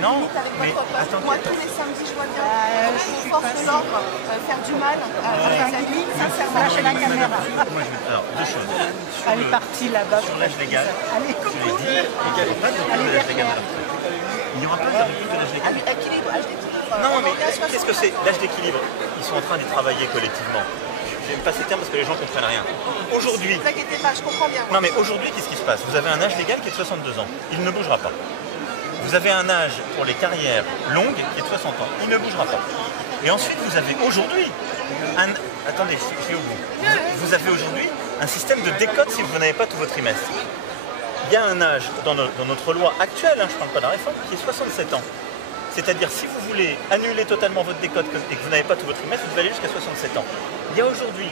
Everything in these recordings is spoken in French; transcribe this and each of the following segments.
Non, limite avec mais votre poste. attendez. Moi, tous les samedis, je vois bien les forces de l'ordre faire du mal à mes amis, sincèrement. Lâchez la caméra. Alors, deux choses. Elle est partie là-bas. Sur l'âge légal, Allez, je l'ai dit, il n'y aura pas de recul de l'âge légal à la retraite. Il n'y aura pas de recul de l'âge légal. Équilibre, âge d'équilibre. Non, mais qu'est-ce que c'est l'âge d'équilibre? Ils sont en train d'y travailler collectivement. Je n'aime pas ces termes parce que les gens ne comprennent rien. Aujourd'hui, Ne vous inquiétez pas, je comprends bien. non mais aujourd'hui, qu'est-ce qui se passe? Vous avez un âge légal qui est de 62 ans. Il ne bougera pas. Vous avez un âge pour les carrières longues qui est de 60 ans. Il ne bougera pas. Et ensuite, vous avez aujourd'hui un... Attendez, je suis au bout. Vous avez aujourd'hui un système de décote si vous n'avez pas tout votre trimestre. Il y a un âge dans notre loi actuelle, je ne parle pas de la réforme, qui est 67 ans. C'est-à-dire, si vous voulez annuler totalement votre décote et que vous n'avez pas tout votre trimestre, vous devez aller jusqu'à 67 ans. Il y a aujourd'hui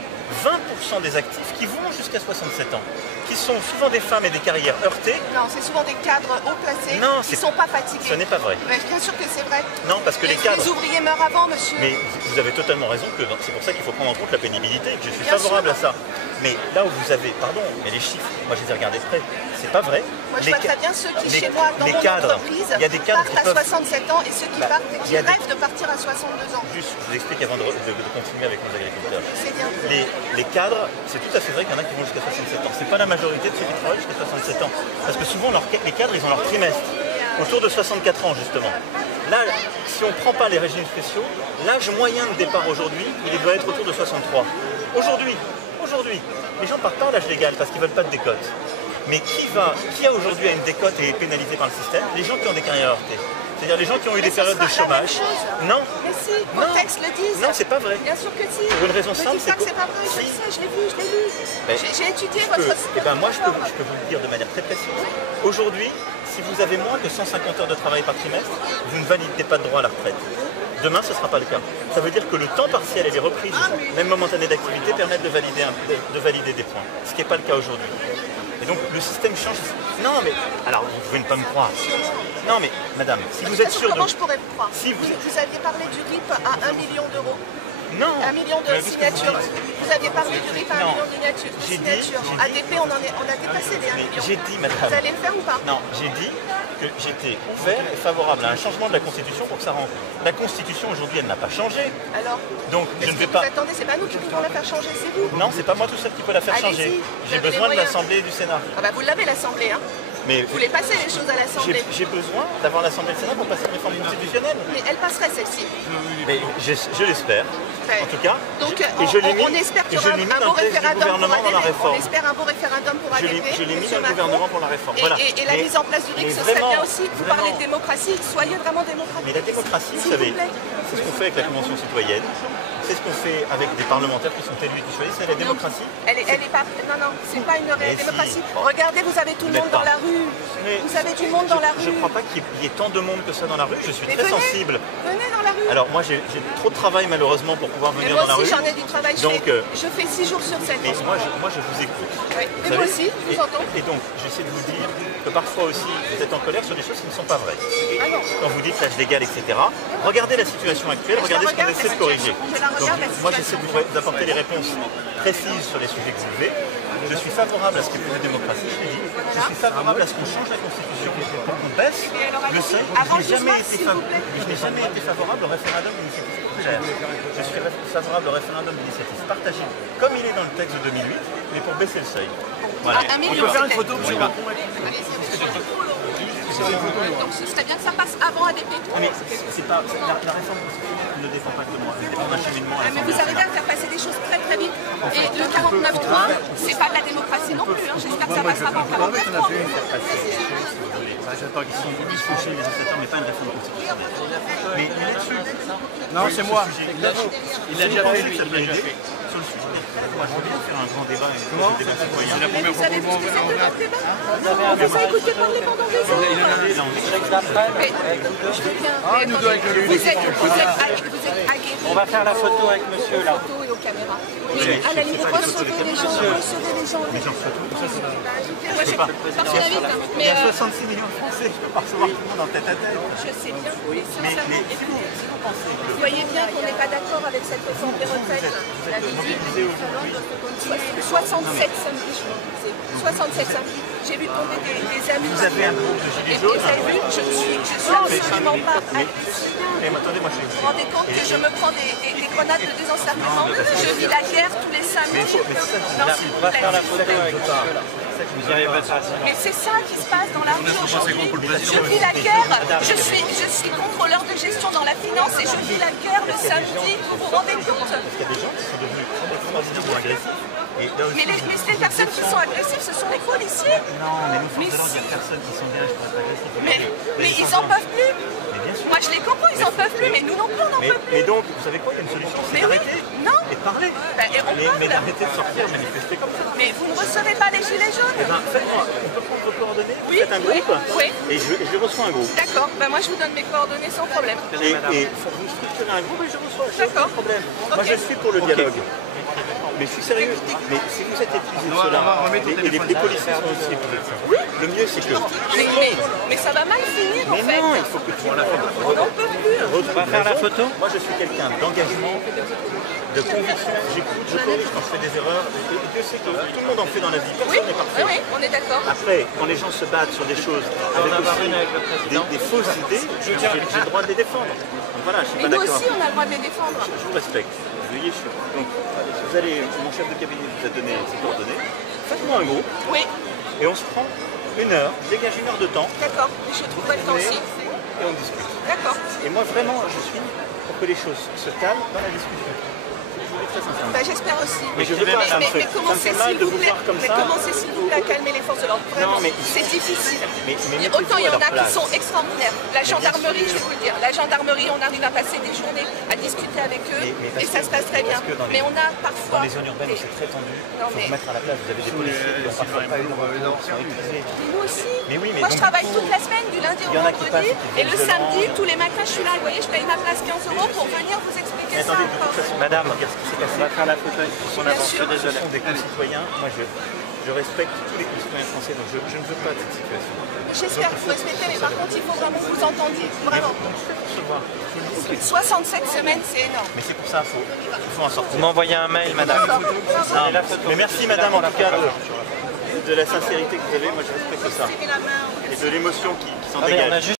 20% des actifs qui vont jusqu'à 67 ans, qui sont souvent des femmes et des carrières heurtées. Non, c'est souvent des cadres haut placés Non, qui ne sont pas fatigués. Ce n'est pas vrai. Mais bien sûr que c'est vrai. Non, parce que les cadres... Les ouvriers meurent avant, monsieur. Mais vous avez totalement raison, que c'est pour ça qu'il faut prendre en compte la pénibilité, que je suis Bien favorable sûr. à ça. Mais là où vous avez... Pardon, mais les chiffres, moi je les ai regardés de près, c'est pas vrai. Moi, je vois très bien ceux qui, chez moi, dans mon entreprise, il y a des cadres partent à 67 ans et ceux qui partent, il qui y a des- rêvent de partir à 62 ans. Juste, je vous explique avant de continuer avec nos agriculteurs. C'est bien. Les cadres, c'est tout à fait vrai qu'il y en a qui vont jusqu'à 67 ans. C'est pas la majorité de ceux qui travaillent jusqu'à 67 ans. Parce que souvent, les cadres, ils ont leur trimestre. Autour de 64 ans, justement. Là, si on ne prend pas les régimes spéciaux, l'âge moyen de départ aujourd'hui, il doit être autour de 63. Aujourd'hui, les gens partent pas à l'âge légal parce qu'ils ne veulent pas de décote. Mais qui a aujourd'hui une décote et est pénalisé par le système? Les gens qui ont des carrières heurtées. C'est-à-dire les gens qui ont eu des périodes de chômage. Non. Mais si, vos textes le disent. Non, c'est pas vrai. Bien sûr que si. Pour une raison Me simple, dites pas que c'est pas vrai, je Si. le sais, je l'ai vu, je l'ai lu. Ben, J'ai étudié Je peux- votre... eh ben moi, je peux vous le dire de manière très précise. Aujourd'hui, si vous avez moins de 150 heures de travail par trimestre, vous ne validez pas de droit à la retraite. Demain, ce ne sera pas le cas. Ça veut dire que le temps partiel et les reprises, même momentanées d'activité, permettent de valider des points. Ce qui n'est pas le cas aujourd'hui. Et donc, le système change. Non, mais... Alors, vous pouvez ne pas me croire. Non, mais, madame, si vous êtes sûre de... Comment je pourrais vous croire? Si vous- Vous aviez parlé du RIP à 1 million d'euros. Non. 1 million de Mais qu'est-ce que vous signatures. dites Vous aviez parlé du RIP à 1 Non. million de J'ai dit- signatures. ADP, on a dépassé les 1 Mais million. j'ai dit, madame... Vous allez le faire ou pas? Non, j'ai dit que j'étais ouvert et favorable à un changement de la Constitution pour que ça rentre. La Constitution, aujourd'hui, elle n'a pas changé. Alors, Donc, je ne vais vous pas... attendez, c'est pas nous qui pouvons la faire changer, c'est vous. Non, c'est pas moi tout seul qui peut la faire Allez-y, changer. vous J'ai avez les besoin de moyens. l'Assemblée et du Sénat. Ah bah vous l'avez l'Assemblée, hein. Mais Vous voulez passer les choses à l'Assemblée. j'ai besoin d'avoir l'Assemblée et le Sénat pour passer une réforme constitutionnelle. Mais elle passerait celle-ci. Mais je l'espère. Ouais. En tout cas, Donc je on espère qu'il y je aura l'ai mis un dans beau le texte du référendum pour gouvernement dans la ADP. réforme. On espère un beau référendum pour Je ADP. l'ai mis monsieur dans le Macron. gouvernement pour la réforme. Voilà. Et la Mais- mise en place du RIC, mais ce serait vraiment, bien aussi. Vous vraiment. parlez de démocratie, soyez vraiment démocratique. Mais la démocratie, vous S'il savez, vous plaît. c'est ce qu'on fait avec la Convention citoyenne. C'est ce qu'on fait avec des parlementaires qui sont élus et qui choisissent. C'est la démocratie. Elle est pas. Non, c'est pas une réelle Mais si. démocratie. Regardez, vous avez tout le Mais monde pas. dans la rue. Mais Vous avez du monde dans la rue. Je ne crois pas qu'il y ait tant de monde que ça dans la rue. Je suis Mais très venez. sensible. Venez dans la rue. Alors moi, j'ai trop de travail malheureusement pour pouvoir Mais venir moi dans la rue. aussi, j'en ai du travail. Donc, Je fais 6 jours sur 7. mais moi, je vous écoute. Oui. Vous Et moi savez, aussi, je vous entends. Et donc, j'essaie de vous dire que parfois aussi, vous êtes en colère sur des choses qui ne sont pas vraies. Ah non. Quand vous dites l'âge légal, etc., regardez la situation actuelle, Je regardez la ce qu'on regarde, essaie de la corriger. situation. Je la regarde, la Moi, situation. j'essaie de vous apporter des réponses précises sur les sujets que vous voulez. Je suis favorable à ce qu'il y ait plus de démocratie, je l'ai dit. Je suis favorable à ce qu'on change la Constitution pour qu'on baisse le seuil. avant Je n'ai jamais, s'il vous plaît. jamais été favorable au référendum d'initiative populaire. Je suis favorable au référendum d'initiative partagée, comme il est dans le texte de 2008, mais pour baisser le seuil. Voilà. Un million, faire une c'était. photo, monsieur Macron? Donc ce serait bien que ça passe avant ADP. Mais c'est pas, la réforme constitutionnelle ne dépend pas de moi, elle dépend d'un cheminement à Ah, mais l'Assemblée vous arrivez à faire passer des choses très très vite. Et le 49.3, c'est pas de la démocratie non plus. Hein. J'espère que ça passera avant le 49.3. J'attends qu'ils sont tous fauchés, les législateurs, mais pas une réforme constitutionnelle. Mais là-dessus, Non, c'est moi. il l'a déjà fait, lui. Ça peut aider. Sur le sujet des retraites, moi je veux bien faire un grand débat, un débat citoyen. Mais vous savez ce que c'est que notre débat? On vous a écouté parler pendant des heures. Regardez, là, on est Mais je veux bien. Mais attendez, vous êtes aguerris. On va faire la photo avec monsieur là. Photo et aux caméras. Mais à la limite, recevez les gens. Recevez les gens. les gens se retrouvent, ça c'est... Moi, je parce qu'on invite, hein. Il Mais y a 66 millions de Français, je peux pas recevoir tout le monde en tête à tête. je sais bien, mais sincèrement, Mais si vous pensez que... vous voyez bien qu'on n'est pas d'accord avec cette réforme des retraites. La visite, 67 samedis, je crois. 67 samedis. J'ai vu tomber des amis. Vous avez un groupe de Et gilets vous jaunes. avez vu, je suis absolument pas. Mais attendez, moi je Vous vous rendez compte que je me prends des grenades de désencerclement? Je vis la guerre tous les samedis. Non, s'il vous On va faire la plaît. photo avec monsieur là. Vous n'y arriverez pas. Mais c'est ça qui se passe dans la rue aujourd'hui. Je vis la guerre. Je suis contrôleur de gestion dans la finance et je vis la guerre le samedi. Vous vous rendez compte? Il y a des gens qui sont devenus extraordinairement agressifs. Et là aussi, Mais les personnes qui sont agressives, ce sont les policiers. non, mais nous, force de l'ordre, il n'y a personne qui s'engage pour être agressif. Mais ils en peuvent plus. Mais bien sûr. Moi je les comprends, ils en peuvent plus, mais nous non plus on n'en peut plus. Mais donc, vous savez quoi, il y a une solution, c'est Mais oui, d'arrêter non. et de parler. Et on Mais parle. d'arrêter de sortir, manifester comme ça. Mais vous ne recevez pas les gilets jaunes? Eh ben, faites-moi, on peut prendre vos coordonnées, vous Oui, faites un oui, groupe, oui. et je reçois un groupe. D'accord, ben moi je vous donne mes coordonnées sans problème. Et vous structurez un groupe et je reçois, j'ai D'accord. aucun problème. Ok. Moi je suis pour le dialogue. Mais je suis sérieux. Mais si vous êtes épuisé de cela, et les policiers sont aussi épuisés. Oui. Le mieux c'est que... Mais ça va mal finir en Mais fait. non, il faut que tu la On n'en peut plus. On va faire la photo. Moi je suis quelqu'un d'engagement, de conviction. J'écoute, je corrige quand je fais des erreurs. Et Dieu sait que tout le monde en fait dans la vie. Oui, Personne n'est parfait. oui, on est d'accord. Après, quand les gens se battent sur des choses avec avoir aussi une avec le président. des fausses idées, j'ai le droit de les défendre. Donc voilà, je suis Mais pas nous d'accord. aussi on a le droit de les défendre. Je vous respecte. Veuillez sur. Donc, vous allez, mon chef de cabinet vous a donné ses coordonnées. Faites-moi un groupe Oui, et on se prend une heure, je dégage une heure de temps d'accord. Je trouverai le temps aussi. et on discute. D'accord. Et moi, vraiment, je suis pour que les choses se calment dans la discussion. Je vous dis très sincèrement. Ben, j'espère aussi. Mais je veux pas, ça me fait commencez mal s'il de vous vous plaît. voir comme Mais ça. commencez s'il vous plaît à calmer les forces de l'ordre. Vraiment, mais- c'est difficile. Mais Autant il y en a mettez-vous à leur qui place. sont extraordinaires. La gendarmerie, je vais vous le dire, la gendarmerie, on arrive à passer des journées à discuter avec eux Mais parce et ça que- se passe très bien. parce que dans les- Mais on a parfois. Dans les zones urbaines, des- c'est très tendu. Non, Il faut mais- vous mettre à la place. Vous avez des policiers qui n'ont parfois pas eu le retour, qui sont épuisés. Nous aussi. Mais oui, mais Moi, donc, je travaille du coup, toute la semaine, du lundi au il y en a qui vendredi. passent, qui Et le viennent samedi, violents. tous les matins, je suis là. Et vous voyez, je paye ma place 15 € pour venir vous expliquer Mais ça attendez, de toute encore. façon, Madame, regarde ce qui s'est on passé. va faire la photo avec son Bien avance. sûr. Je suis Ce désolé. sont des concitoyens. Moi, je respecte tous les concitoyens français, donc je ne veux pas de cette situation. J'espère que vous respectez, mais par contre, il faut vraiment que vous entendiez. Vraiment. Recevoir. 67 semaines, c'est énorme. Mais c'est pour ça, il faut en sortir. Vous m'envoyez un mail, madame. Non, la photo. mais merci madame en tout cas de la sincérité que vous avez, moi je respecte ça. Et de l'émotion qui s'en Allez, dégage. on a juste